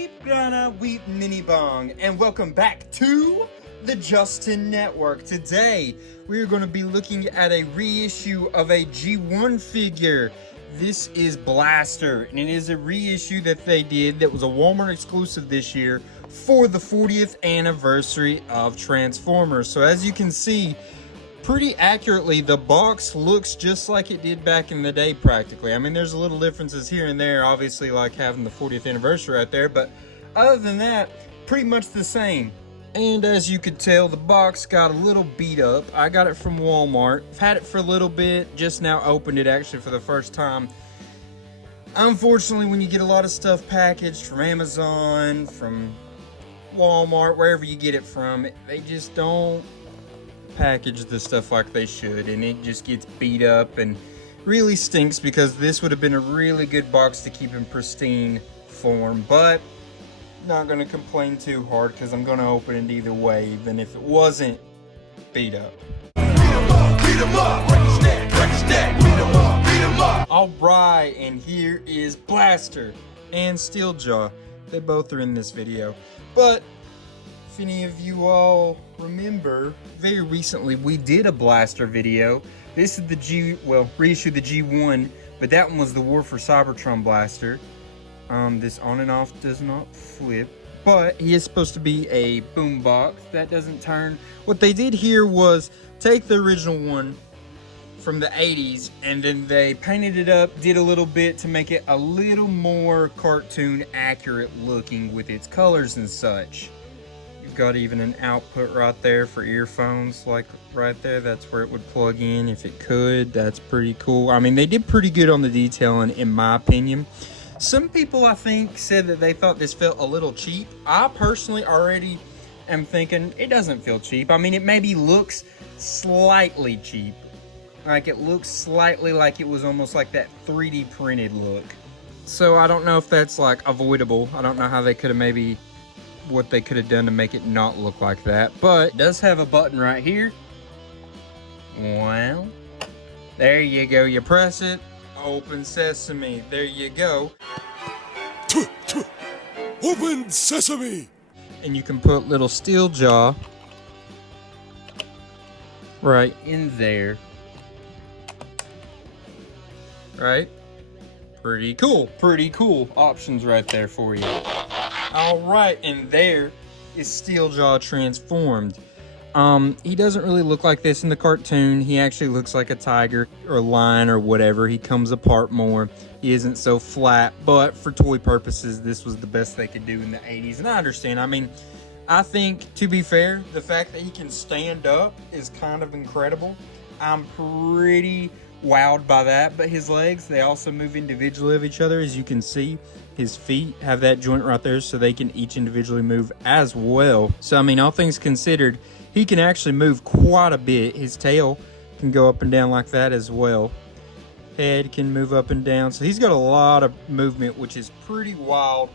weep grana weep mini bong, and welcome back to the Justin Network. Today we are going to be looking at a reissue of a G1 figure. This is Blaster, and it is a reissue that they did that was a Walmart exclusive this year for the 40th anniversary of Transformers. So as you can see, pretty accurately, the box looks just like it did back in the day practically. I mean, there's a little differences here and there, obviously, like having the 40th anniversary right there, but other than that, pretty much the same. And as you could tell, the box got a little beat up. I got it from Walmart. I've had it for a little bit, just now opened it actually for the first time. Unfortunately, when you get a lot of stuff packaged from Amazon, from Walmart, wherever you get it from, they just don't package the stuff like they should, and it just gets beat up and really stinks, because this would have been a really good box to keep in pristine form. But not going to complain too hard, because I'm going to open it either way, even if it wasn't beat up. Alright, and here is Blaster and Steeljaw. They both are in this video. But if any of you all remember, very recently we did a Blaster video. This is the reissue the G1, but that one was the War for Cybertron Blaster. This on and off does not flip, but he is supposed to be a boombox that doesn't turn. What they did here was take the original one from the 80s, and then they painted it up, did a little bit to make it a little more cartoon accurate looking with its colors and such. You've got even an output right there for earphones, like right there. That's where it would plug in if it could. That's pretty cool. I mean, they did pretty good on the detailing, in my opinion. Some people, I think, said that they thought this felt a little cheap. I personally already am thinking it doesn't feel cheap. I mean, it maybe looks slightly cheap. Like, it looks slightly like it was almost like that 3D printed look. So I don't know if that's like avoidable. I don't know how they could have maybe, what they could have done to make it not look like that. But it does have a button right here. Well, there you go. You press it. Open sesame. There you go. Open sesame! And you can put little Steeljaw right in there. Right? Pretty cool. Pretty cool options right there for you. Alright, and there is Steeljaw transformed. He doesn't really look like this in the cartoon. He actually looks like a tiger or a lion or whatever. He comes apart more. He isn't so flat, but for toy purposes, this was the best they could do in the 80s. And I understand. I mean, I think, to be fair, the fact that he can stand up is kind of incredible. I'm pretty wowed by that. But his legs, they also move individually of each other. As you can see, his feet have that joint right there, so they can each individually move as well. So, I mean, all things considered, he can actually move quite a bit. His tail can go up and down like that as well. Head can move up and down. So he's got a lot of movement, which is pretty wild.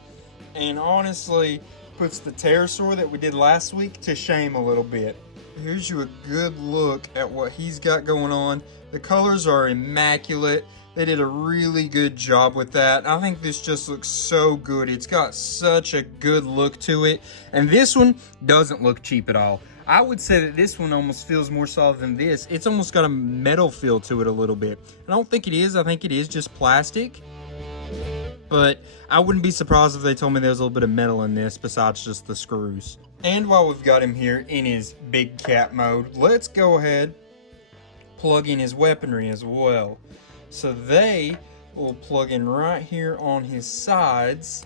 And honestly, puts the pterosaur that we did last week to shame a little bit. Here's you a good look at what he's got going on. The colors are immaculate. They did a really good job with that. I think this just looks so good. It's got such a good look to it. And this one doesn't look cheap at all. I would say that this one almost feels more solid than this. It's almost got a metal feel to it a little bit. I don't think it is. I think it is just plastic. But I wouldn't be surprised if they told me there's a little bit of metal in this besides just the screws. And while we've got him here in his big cat mode, let's go ahead, plug in his weaponry as well. So they will plug in right here on his sides.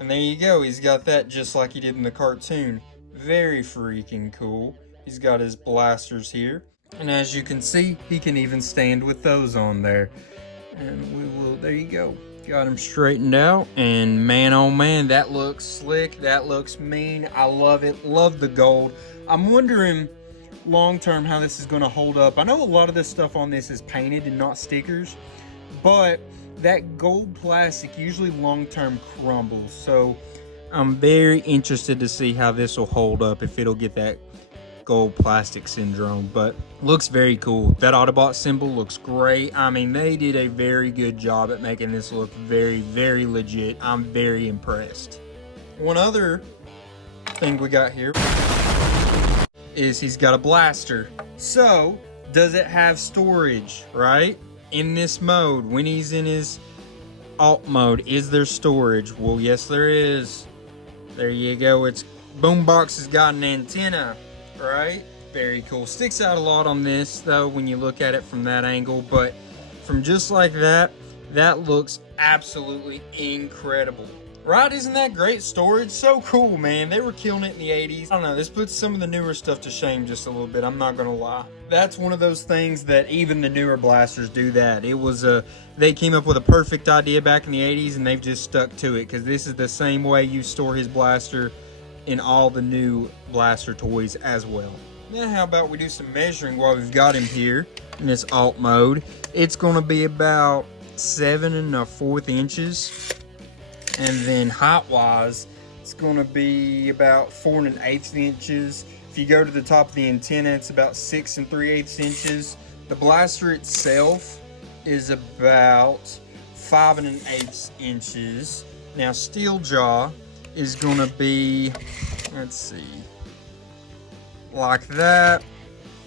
And there you go. He's got that just like he did in the cartoon. Very freaking cool. He's got his blasters here. And as you can see, he can even stand with those on there. And we will, there you go. Got him straightened out. And man, oh man, that looks slick. That looks mean. I love it. Love the gold. I'm wondering long term how this is going to hold up. I know a lot of this stuff on this is painted and not stickers, but that gold plastic usually long term crumbles. So I'm very interested to see how this will hold up, if it'll get that gold plastic syndrome. But looks very cool. That Autobot symbol looks great. I mean, they did a very good job at making this look very, very legit. I'm very impressed. One other thing we got here is he's got a blaster. So, does it have storage, right? In this mode, when he's in his alt mode, is there storage? Well, yes, there is. There you go. Its boombox has got an antenna, right? Very cool. Sticks out a lot on this, though, when you look at it from that angle, but from just like that, that looks absolutely incredible. Right, isn't that great storage? So cool, man. They were killing it in the 80s. I don't know, this puts some of the newer stuff to shame just a little bit, I'm not gonna lie. That's one of those things that even the newer blasters do that. It was they came up with a perfect idea back in the 80s and they've just stuck to it, because this is the same way you store his blaster in all the new blaster toys as well. Now how about we do some measuring while we've got him here in this alt mode. It's gonna be about 7 1/4 inches. And then height-wise, it's going to be about 4 1/8 inches. If you go to the top of the antenna, it's about 6 3/8 inches. The blaster itself is about 5 1/8 inches. Now, Steeljaw is going to be, let's see, like that.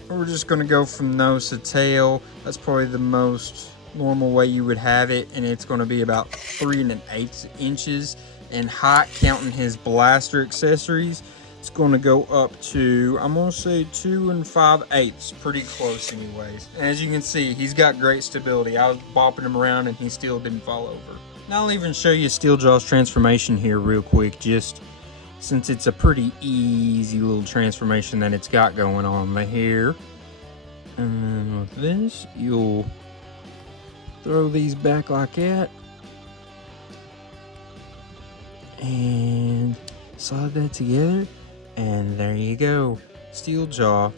We're just going to go from nose to tail. That's probably the most normal way you would have it, and it's going to be about 3 1/8 inches. And height, counting his blaster accessories, it's going to go up to, I'm going to say 2 5/8, pretty close anyways. And as you can see, he's got great stability. I was bopping him around and he still didn't fall over. Now I'll even show you Steeljaw's transformation here real quick, just since it's a pretty easy little transformation that it's got going on here. And with this, you'll throw these back like that and slide that together, and there you go. Steeljaw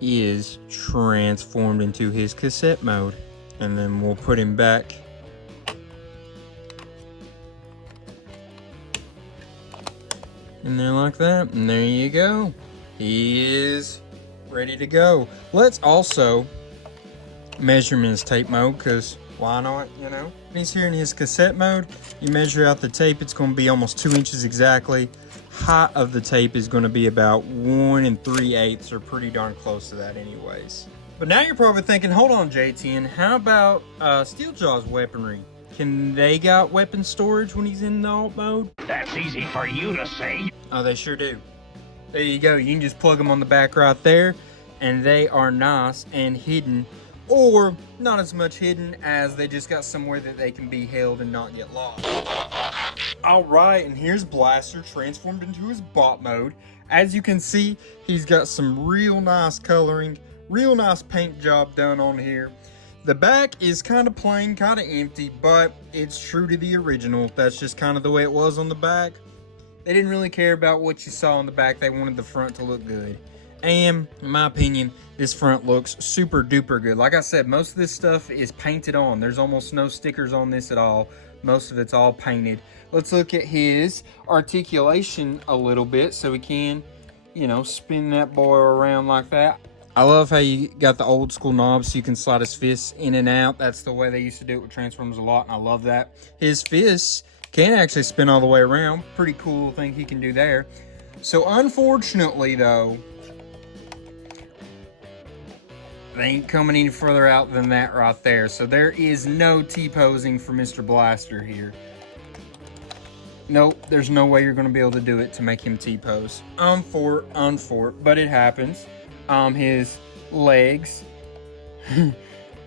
is transformed into his cassette mode, and then we'll put him back in there like that, and there you go. He is ready to go. Let's also measure him in his tape mode, because why not, you know? When he's here in his cassette mode, you measure out the tape, it's going to be almost 2 inches exactly. Height of the tape is going to be about 1 3/8, or pretty darn close to that anyways. But now you're probably thinking, hold on JTN, how about Steeljaw's weaponry? Can they got weapon storage when he's in the alt mode? That's easy for you to say. Oh, they sure do. There you go, you can just plug them on the back right there, and they are nice and hidden, or not as much hidden as they just got somewhere that they can be held and not get lost. Alright, and here's Blaster transformed into his bot mode. As you can see, he's got some real nice coloring, real nice paint job done on here. The back is kind of plain, kind of empty, but it's true to the original. That's just kind of the way it was on the back. They didn't really care about what you saw on the back, they wanted the front to look good. And in my opinion, this front looks super duper good. Like I said, most of this stuff is painted on. There's almost no stickers on this at all. Most of it's all painted. Let's look at his articulation a little bit so we can, you know, spin that boy around like that. I love how you got the old school knobs so you can slide his fists in and out. That's the way they used to do it with Transformers a lot, and I love that. His fists can actually spin all the way around. Pretty cool thing he can do there. So unfortunately though, they ain't coming any further out than that right there. So there is no T-posing for Mr. Blaster here. Nope, there's no way you're going to be able to do it to make him T-pose. Unfort, but it happens. His legs,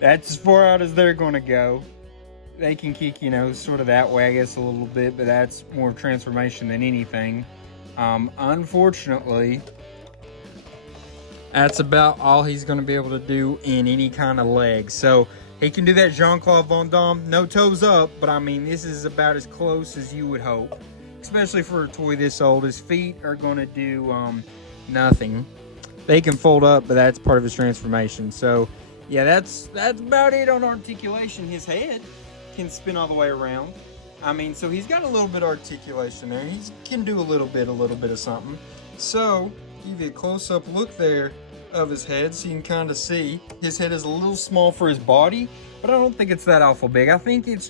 that's as far out as they're going to go. They can kick, you know, sort of that way, I guess, a little bit, but that's more transformation than anything. Unfortunately, that's about all he's going to be able to do in any kind of leg. So he can do that Jean-Claude Van Damme, no toes up, but I mean, this is about as close as you would hope, especially for a toy this old. His feet are going to do nothing. They can fold up, but that's part of his transformation. So yeah, that's about it on articulation. His head can spin all the way around. I mean, so he's got a little bit of articulation there. He can do a little bit of something. So give you a close-up look there of his head so you can kind of see. His head is a little small for his body, but I don't think it's that awful big. I think it's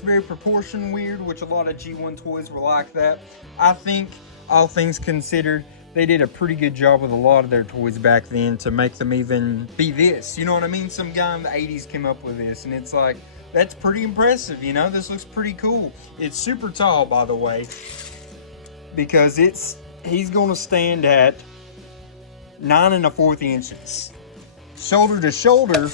very proportion weird, which a lot of G1 toys were like that. I think, all things considered, they did a pretty good job with a lot of their toys back then to make them even be this. You know what I mean? Some guy in the 80s came up with this, and it's like, that's pretty impressive, you know? This looks pretty cool. It's super tall, by the way, because he's gonna stand at 9 1/4 inches. Shoulder to shoulder,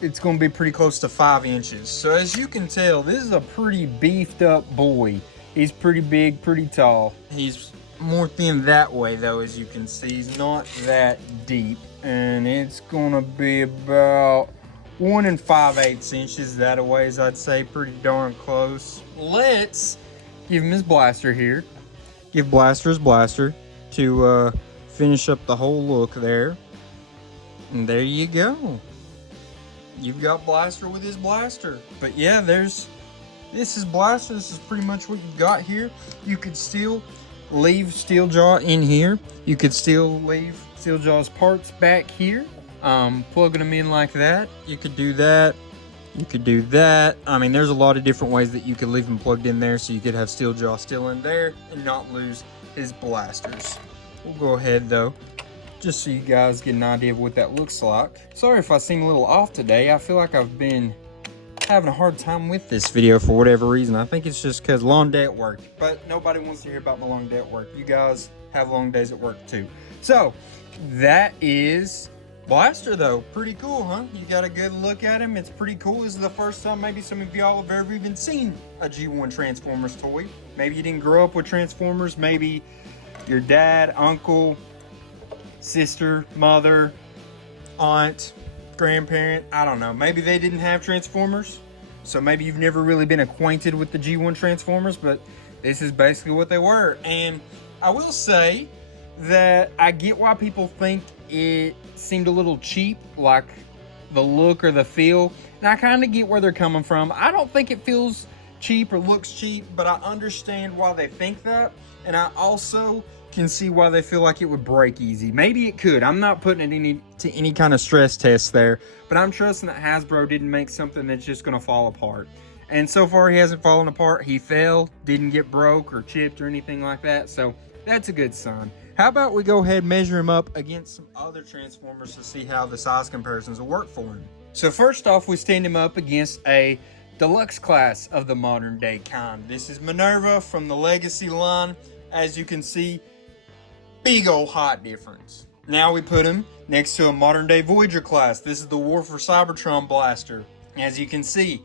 it's gonna be pretty close to 5 inches. So as you can tell, this is a pretty beefed up boy. He's pretty big, pretty tall. He's more thin that way though, as you can see. He's not that deep. And it's gonna be about 1 5/8 inches that a ways, I'd say. Pretty darn close. Let's give him his blaster here. Give Blaster his blaster to finish up the whole look there. And there you go. You've got Blaster with his blaster. But yeah, this is Blaster. This is pretty much what you've got here. You could still leave Steeljaw in here. You could still leave Steeljaw's parts back here. Plugging them in like that. You could do that. You could do that. I mean, there's a lot of different ways that you could leave them plugged in there so you could have Steeljaw still in there and not lose his blasters. We'll go ahead though, just so you guys get an idea of what that looks like. Sorry if I seem a little off today. I feel like I've been having a hard time with this video for whatever reason. I think it's just because long day at work, but nobody wants to hear about my long day at work. You guys have long days at work too. So that is Blaster though. Pretty cool, huh? You got a good look at him. It's pretty cool. This is the first time maybe some of y'all have ever even seen a G1 Transformers toy. Maybe you didn't grow up with Transformers. Maybe your dad, uncle, sister, mother, aunt, grandparent, I don't know. Maybe they didn't have Transformers. So maybe you've never really been acquainted with the G1 Transformers, but this is basically what they were. And I will say that I get why people think it seemed a little cheap, like the look or the feel, and I kind of get where they're coming from. I don't think it feels cheap or looks cheap, but I understand why they think that, and I also can see why they feel like it would break easy. Maybe it could. I'm not putting it to any kind of stress test there, but I'm trusting that Hasbro didn't make something that's just going to fall apart. And so far, he hasn't fallen apart. He fell, didn't get broke or chipped or anything like that, so that's a good sign. How about we go ahead and measure him up against some other Transformers to see how the size comparisons will work for him. So first off, we stand him up against a deluxe class of the modern day kind. This is Minerva from the Legacy line. As you can see, big old height difference. Now we put him next to a modern day Voyager class. This is the War for Cybertron blaster. As you can see,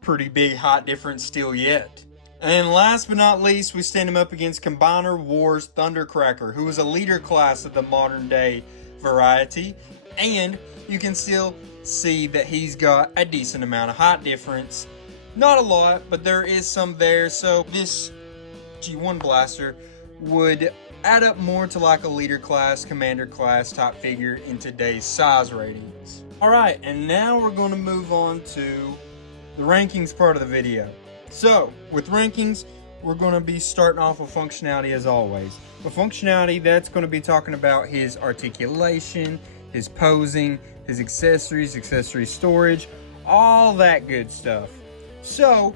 pretty big height difference still yet. And last but not least, we stand him up against Combiner Wars Thundercracker, who is a leader class of the modern day variety. And you can still see that he's got a decent amount of height difference. Not a lot, but there is some there. So this G1 blaster would add up more to like a leader class, commander class type figure in today's size ratings. Alright, and now we're going to move on to the rankings part of the video. So, with rankings, we're going to be starting off with functionality as always. With functionality, that's going to be talking about his articulation, his posing, his accessories, accessory storage, all that good stuff. So,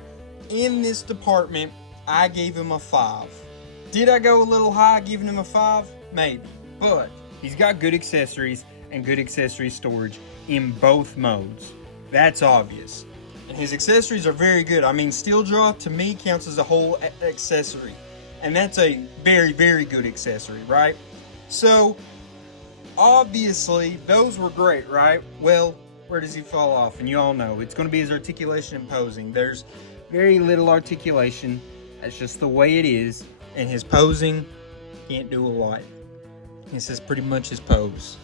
in this department, I gave him a 5. Did I go a little high giving him a 5? Maybe. But he's got good accessories and good accessory storage in both modes. That's obvious. And his accessories are very good. I mean, Steeljaw to me counts as a whole accessory. And that's a very, very good accessory, right? So, obviously, those were great, right? Well, where does he fall off? And you all know, it's going to be his articulation and posing. There's very little articulation. That's just the way it is. And his posing, can't do a lot. This is pretty much his pose.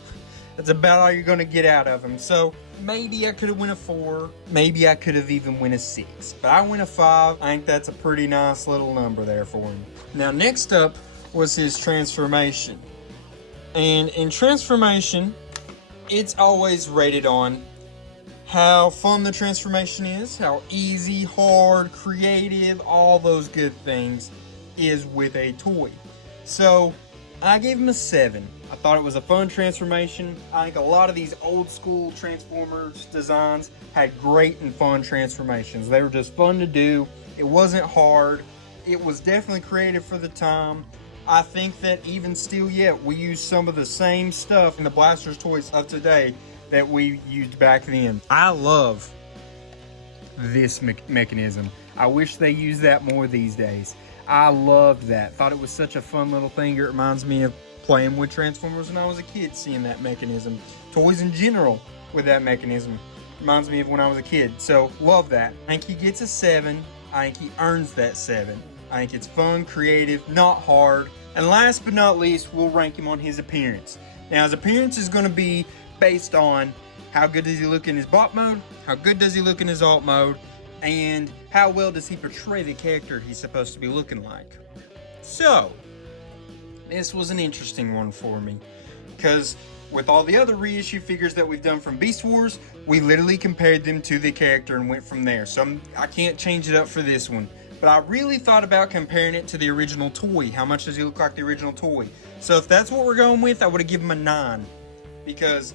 That's about all you're going to get out of him. So, maybe I could have went a 4. Maybe I could have even went a 6. But I went a 5. I think that's a pretty nice little number there for him. Now, next up was his transformation. And in transformation, it's always rated on how fun the transformation is, how easy, hard, creative, all those good things is with a toy. So I gave him a 7. I thought it was a fun transformation. I think a lot of these old school Transformers designs had great and fun transformations. They were just fun to do. It wasn't hard. It was definitely creative for the time. I think that even still yet, we use some of the same stuff in the Blasters toys of today that we used back then. I love this mechanism. I wish they used that more these days. I loved that. Thought it was such a fun little thing. It reminds me of playing with Transformers when I was a kid, seeing that mechanism. Toys in general with that mechanism reminds me of when I was a kid. So, love that. I think he gets a 7. I think he earns that 7. I think it's fun, creative, not hard. And last but not least, we'll rank him on his appearance. Now, his appearance is going to be based on how good does he look in his bot mode, how good does he look in his alt mode, and how well does he portray the character he's supposed to be looking like. So, this was an interesting one for me, because with all the other reissue figures that we've done from Beast Wars, we literally compared them to the character and went from there. So I can't change it up for this one. But I really thought about comparing it to the original toy. How much does he look like the original toy? So if that's what we're going with, I would have given him a 9. Because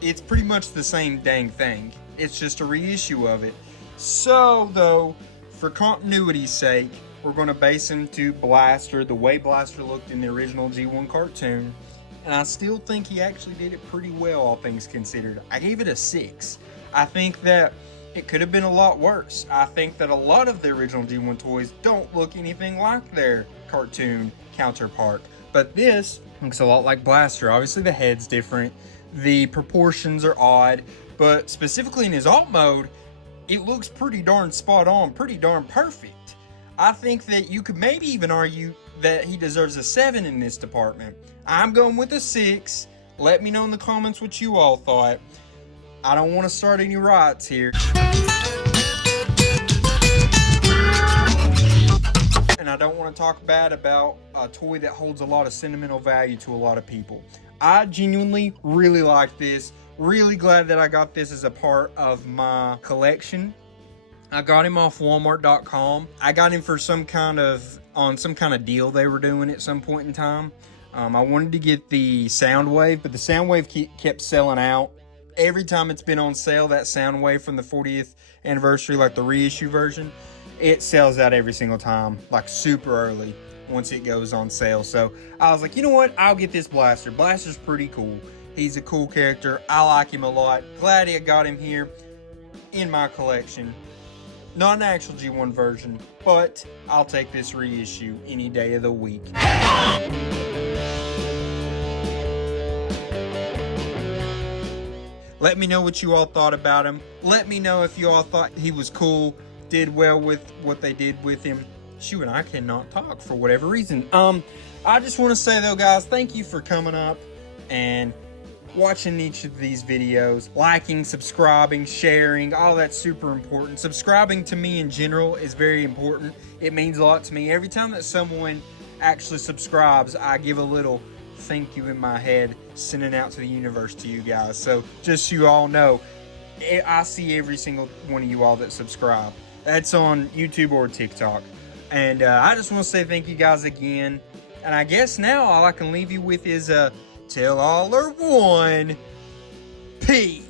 it's pretty much the same dang thing. It's just a reissue of it. So, though, for continuity's sake, we're going to base him to Blaster, the way Blaster looked in the original G1 cartoon. And I still think he actually did it pretty well, all things considered. I gave it a 6. I think that it could have been a lot worse. I think that a lot of the original G1 toys don't look anything like their cartoon counterpart. But this looks a lot like Blaster. Obviously the head's different, the proportions are odd, but specifically in his alt mode, it looks pretty darn spot on, pretty darn perfect. I think that you could maybe even argue that he deserves a 7 in this department. I'm going with a 6. Let me know in the comments what you all thought. I don't want to start any riots here. And I don't want to talk bad about a toy that holds a lot of sentimental value to a lot of people. I genuinely really like this. Really glad that I got this as a part of my collection. I got him off Walmart.com. I got him for some kind of deal they were doing at some point in time. I wanted to get the Soundwave, but the Soundwave kept selling out. Every time it's been on sale, that Soundwave from the 40th anniversary, like the reissue version, it sells out every single time, like super early once it goes on sale. So I was like, you know what? I'll get this Blaster. Blaster's pretty cool. He's a cool character. I like him a lot. Glad I got him here in my collection. Not an actual G1 version, but I'll take this reissue any day of the week. Let me know what you all thought about him. Let me know if you all thought he was cool, did well with what they did with him. Shoot, and I cannot talk for whatever reason. I just want to say though, guys, thank you for coming up and watching each of these videos, liking, subscribing, sharing, all that's super important. Subscribing to me in general is very important. It means a lot to me. Every time that someone actually subscribes, I give a little thank you in my head, sending out to the universe to you guys. So just so you all know, I see every single one of you all that subscribe. That's on YouTube or TikTok. And I just want to say thank you guys again. And I guess now all I can leave you with is tell all or one. Peace.